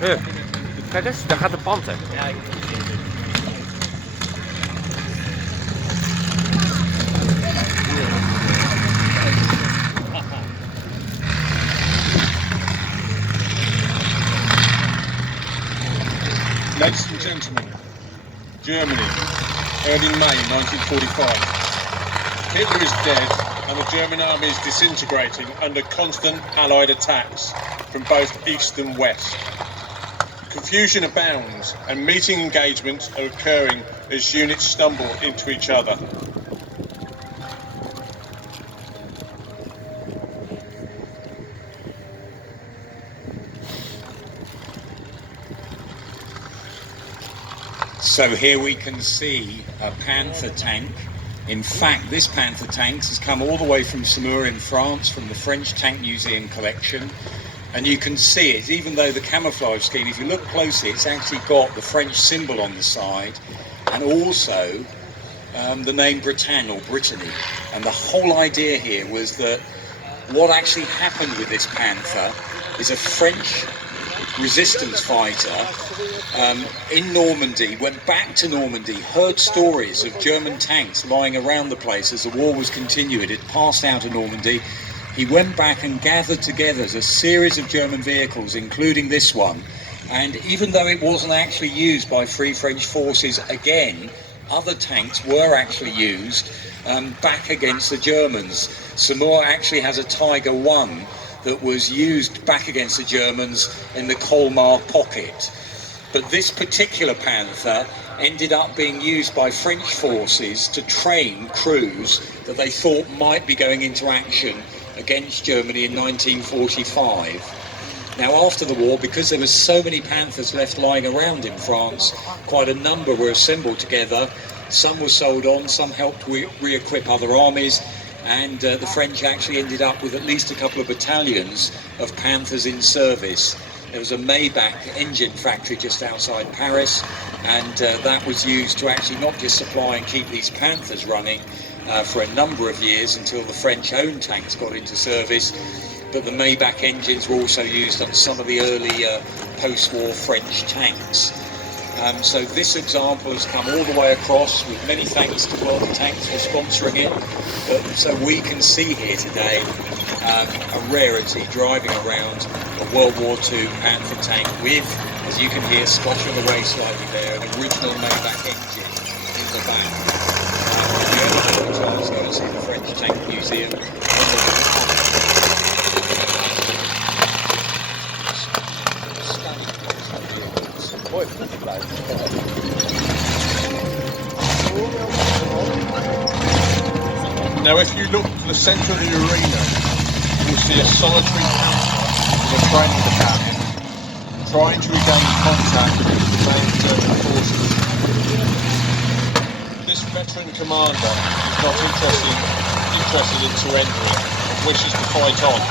Kijk eens, daar gaat de panter. Ladies and gentlemen, Germany, early May 1945. Hitler is dead and the German army is disintegrating under constant Allied attacks from both east and west. Confusion abounds and meeting engagements are occurring as units stumble into each other. So here we can see a Panther tank. In fact, this Panther tank has come all the way from Saumur in France, from the French Tank Museum collection. And you can see it, even though the camouflage scheme, if you look closely, it's actually got the French symbol on the side and also the name Bretagne or Brittany. And the whole idea here was that what actually happened with this Panther is a French resistance fighter in Normandy, went back to Normandy, heard stories of German tanks lying around the place as the war was continuing. It passed out of Normandy. He went back and gathered together a series of German vehicles, including this one. And even though it wasn't actually used by Free French forces again, other tanks were actually used back against the Germans. Saumur actually has a Tiger 1 that was used back against the Germans in the Colmar pocket. But this particular Panther ended up being used by French forces to train crews that they thought might be going into action against Germany in 1945. Now, after the war, because there were so many Panthers left lying around in France, quite a number were assembled together. Some were sold on, some helped re-equip other armies, and the French actually ended up with at least a couple of battalions of Panthers in service. There was a Maybach engine factory just outside Paris, and that was used to actually not just supply and keep these Panthers running for a number of years until the French-owned tanks got into service, but the Maybach engines were also used on some of the early post-war French tanks. So this example has come all the way across, with many thanks to World of Tanks for sponsoring it. But so we can see here today a rarity driving around a World War II Panther tank with, as you can hear, splashing away slightly there, an original Maybach engine in the back. If you ever have a chance, go and see the French Tank Museum. Now if you look to the centre of the arena, you'll see a solitary Panther in a training battalion trying to regain contact with the main German forces. This veteran commander is not interested in surrendering and wishes to fight on.